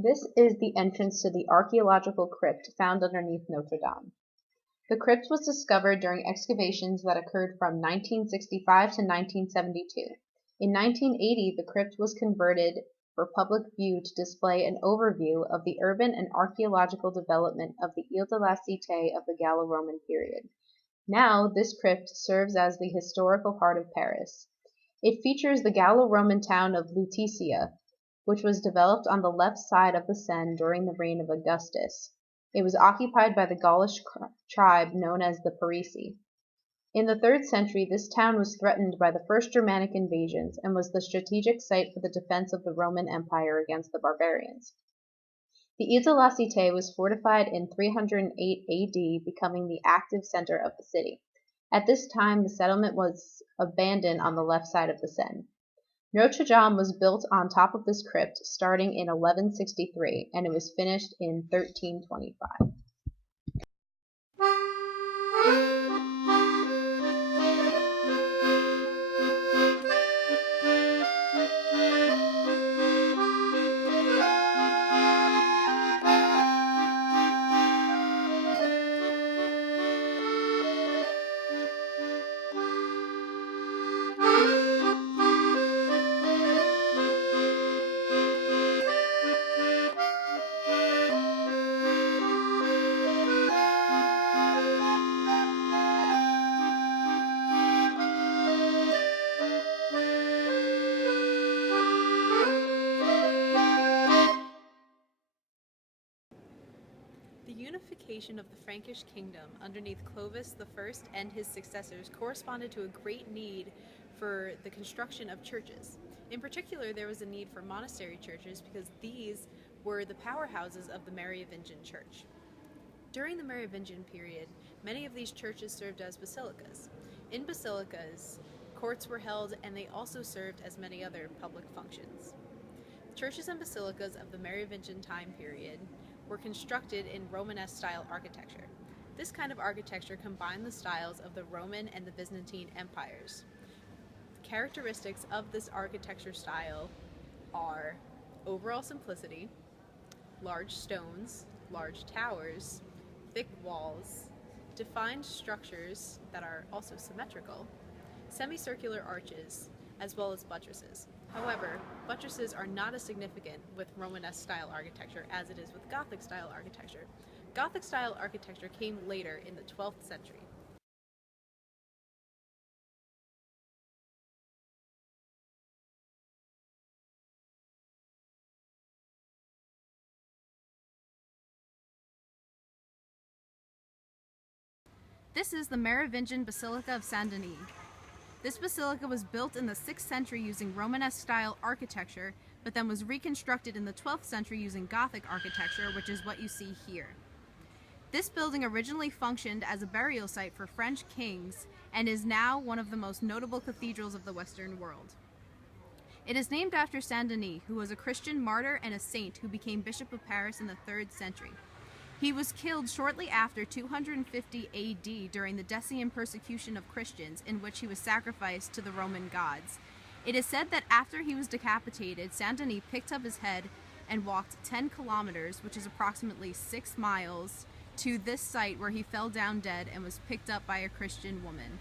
This is the entrance to the archaeological crypt found underneath Notre Dame. The crypt was discovered during excavations that occurred from 1965 to 1972. In 1980, the crypt was converted for public view to display an overview of the urban and archaeological development of the Ile de la Cité of the Gallo-Roman period. Now, this crypt serves as the historical heart of Paris. It features the Gallo-Roman town of Lutetia, which was developed on the left side of the Seine during the reign of Augustus. It was occupied by the Gaulish tribe known as the Parisii. In the 3rd century, this town was threatened by the first Germanic invasions and was the strategic site for the defense of the Roman Empire against the barbarians. The Ile de la Cité was fortified in 308 AD, becoming the active center of the city. At this time, the settlement was abandoned on the left side of the Seine. Notre Dame was built on top of this crypt starting in 1163, and it was finished in 1325. The unification of the Frankish kingdom underneath Clovis I and his successors corresponded to a great need for the construction of churches. In particular, there was a need for monastery churches because these were the powerhouses of the Merovingian church. During the Merovingian period, many of these churches served as basilicas. In basilicas, courts were held and they also served as many other public functions. Churches and basilicas of the Merovingian time period were constructed in Romanesque-style architecture. This kind of architecture combined the styles of the Roman and the Byzantine empires. Characteristics of this architecture style are overall simplicity, large stones, large towers, thick walls, defined structures that are also symmetrical, semicircular arches, as well as buttresses. However, buttresses are not as significant with Romanesque-style architecture as it is with Gothic-style architecture. Gothic-style architecture came later in the 12th century. This is the Merovingian Basilica of Saint-Denis. This basilica was built in the 6th century using Romanesque-style architecture, but then was reconstructed in the 12th century using Gothic architecture, which is what you see here. This building originally functioned as a burial site for French kings and is now one of the most notable cathedrals of the Western world. It is named after Saint-Denis, who was a Christian martyr and a saint who became Bishop of Paris in the 3rd century. He was killed shortly after 250 AD during the Decian persecution of Christians, in which he was sacrificed to the Roman gods. It is said that after he was decapitated, Saint-Denis picked up his head and walked 10 kilometers, which is approximately 6 miles, to this site where he fell down dead and was picked up by a Christian woman.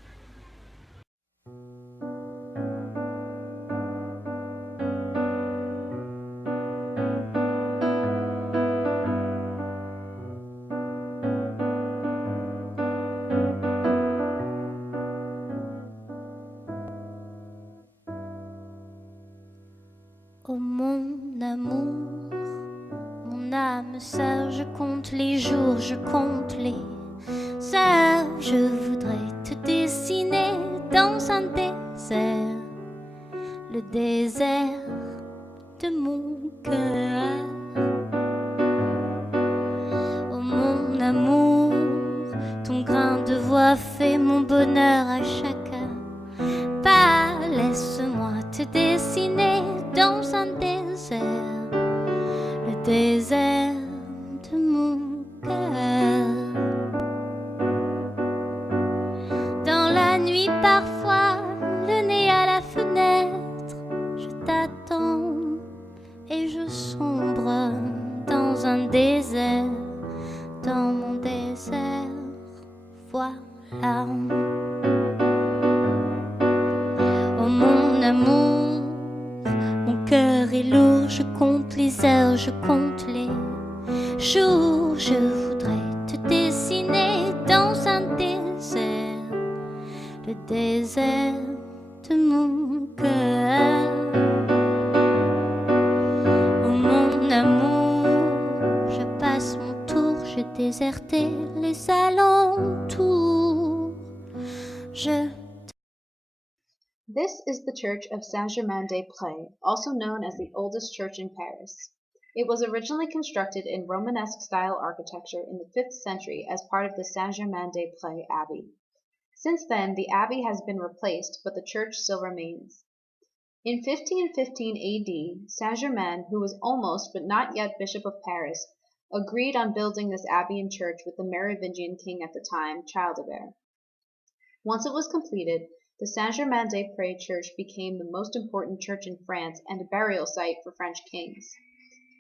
Oh mon amour, mon âme sœur, je compte les jours, je compte les heures. Je voudrais te dessiner dans un désert, le désert de mon cœur. Oh mon amour, ton grain de voix fait mon bonheur à chacun. Pas, laisse-moi te dessiner dans un désert, le désert de mon cœur. Dans la nuit parfois, le nez à la fenêtre, je t'attends et je sombre pas. Oh mon amour, mon cœur est lourd, je compte les heures, je compte les jours. Je voudrais te dessiner dans un désert, le désert de mon cœur. Oh mon amour, je passe mon tour, j'ai déserté les alentours. This is the church of Saint-Germain-des-Prés, also known as the oldest church in Paris. It was originally constructed in Romanesque-style architecture in the 5th century as part of the Saint-Germain-des-Prés Abbey. Since then, the abbey has been replaced, but the church still remains. In 1515 AD, Saint-Germain, who was almost but not yet Bishop of Paris, agreed on building this abbey and church with the Merovingian king at the time, Childebert. Once it was completed, the Saint-Germain-des-Prés church became the most important church in France and a burial site for French kings.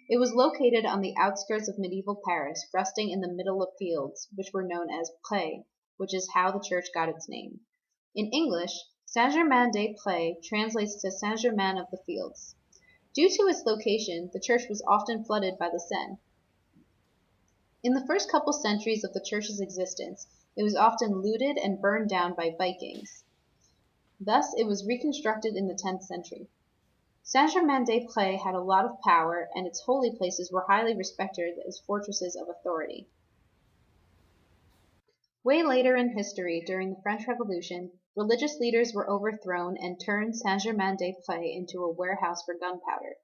It was located on the outskirts of medieval Paris, resting in the middle of fields, which were known as prés, which is how the church got its name. In English, Saint-Germain-des-Prés translates to Saint-Germain of the Fields. Due to its location, the church was often flooded by the Seine. In the first couple centuries of the church's existence, it was often looted and burned down by Vikings. Thus, it was reconstructed in the 10th century. Saint-Germain-des-Prés had a lot of power, and its holy places were highly respected as fortresses of authority. Way later in history, during the French Revolution, religious leaders were overthrown and turned Saint-Germain-des-Prés into a warehouse for gunpowder.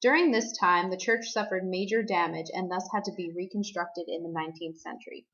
During this time, the church suffered major damage and thus had to be reconstructed in the 19th century.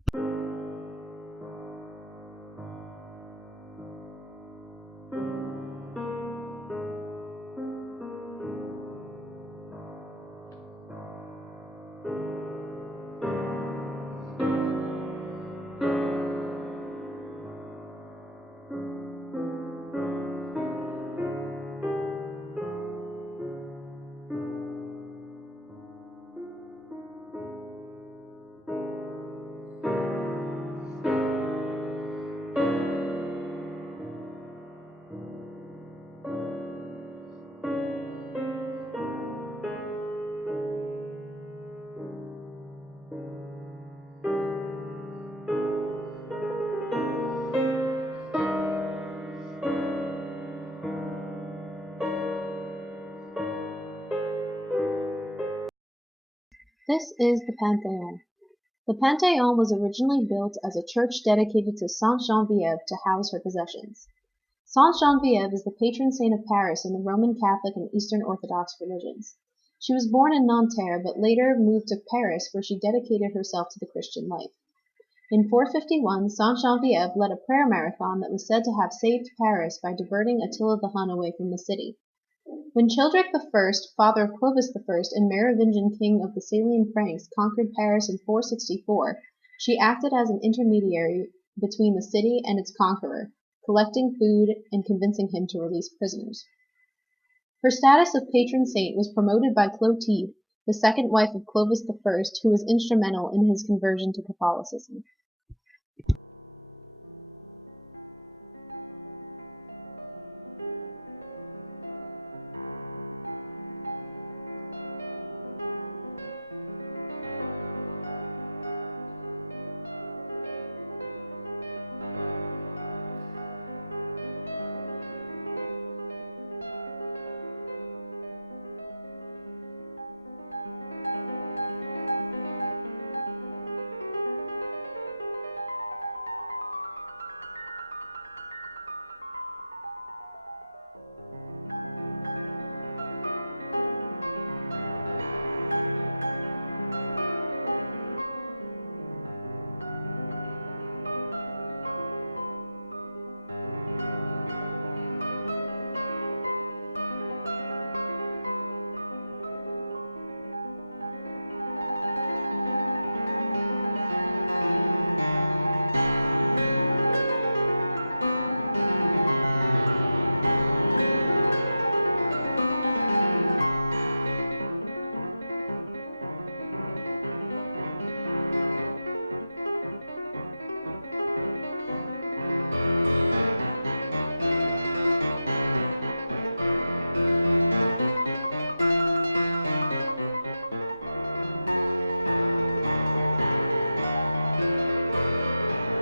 This is the Panthéon. The Panthéon was originally built as a church dedicated to Sainte Geneviève to house her possessions. Sainte Geneviève is the patron saint of Paris in the Roman Catholic and Eastern Orthodox religions. She was born in Nanterre, but later moved to Paris, where she dedicated herself to the Christian life. In 451, Sainte Geneviève led a prayer marathon that was said to have saved Paris by diverting Attila the Hun away from the city. When Childeric I, father of Clovis I and Merovingian king of the Salian Franks, conquered Paris in 464, she acted as an intermediary between the city and its conqueror, collecting food and convincing him to release prisoners. Her status of patron saint was promoted by Clotilde, the second wife of Clovis I, who was instrumental in his conversion to Catholicism.